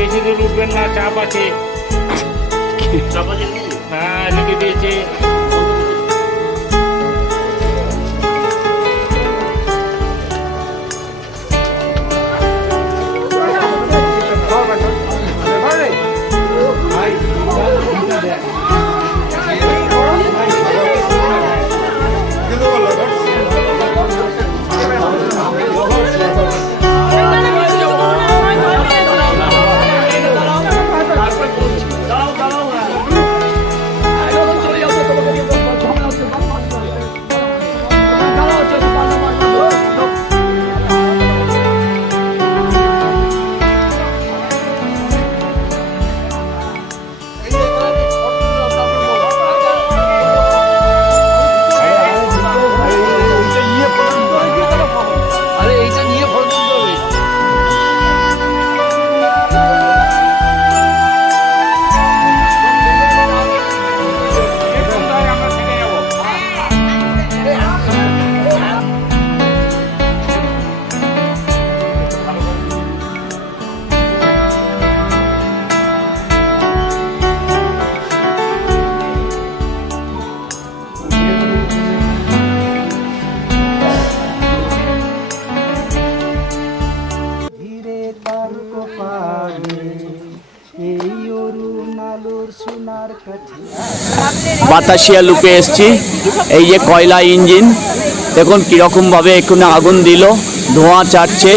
বেশি দূর উঠবেন না, চাপ আছে। হ্যাঁ, লিখে দিয়েছে। বাতাসিয়া লুপে এসছি। এই যে কয়লা ইঞ্জিন দেখুন কিরকম ভাবে এখানে আগুন দিল, ধোঁয়া ছাড়ছে।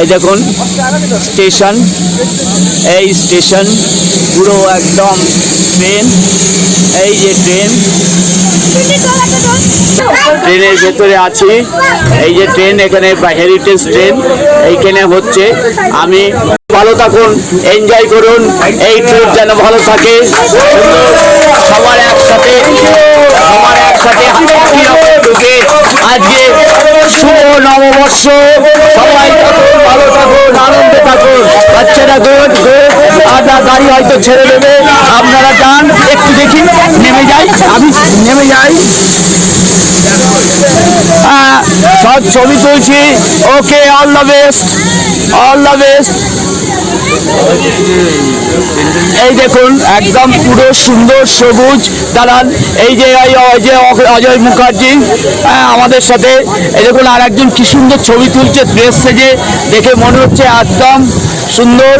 এই দেখুন স্টেশন, এই স্টেশন পুরো একদম ট্রেন। এই যে ট্রেনের ভেতরে আছি। এই যে ট্রেন, এখানে হেরিটেজ ট্রেন এইখানে হচ্ছে। আমি ভালো থাকুন, এনজয় করুন, এই ট্রিপ যেন ভালো থাকে, সবার একসাথে ঢুকে আজকে শুভ নববর্ষ। সবাই ভালো থাকুন, আনন্দে থাকুন। বাচ্চারা গাড়ি হয়তো ছেড়ে দেবে, আপনারা যান। একটু দেখি, নেমে যাই, আমি নেমে যাই। সব ছবি তুলছি। Okay, all the best, all the best. এই দেখুন একদম পুরো সুন্দর সবুজ। দাঁড়ান, এই যে অজয় মুখার্জি আমাদের সাথে। এই দেখুন আর একজন কি সুন্দর ছবি তুলছে ড্রেস সেজে, দেখে মনে হচ্ছে একদম সুন্দর।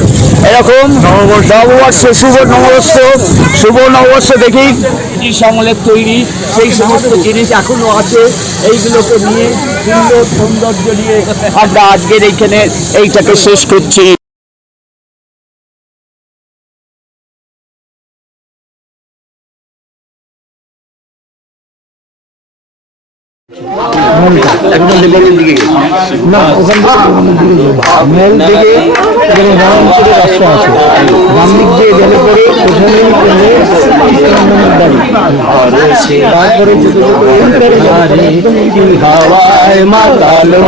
এরকম নববর্ষ, শুভ নববর্ষ দেখি আমলের তৈরি সেই সমস্ত জিনিস এখনো আছে। এইগুলোকে নিয়ে সুন্দর সৌন্দর্য নিয়ে আমরা আজকের এইখানে এইটাকে শেষ করছি। না, ওখান থেকে এখানে রামপুরের রাস্তা আছে, বাম দিক দিয়ে গেলে পরে ওখানেই তারপরে হাওয়ায় মাতালো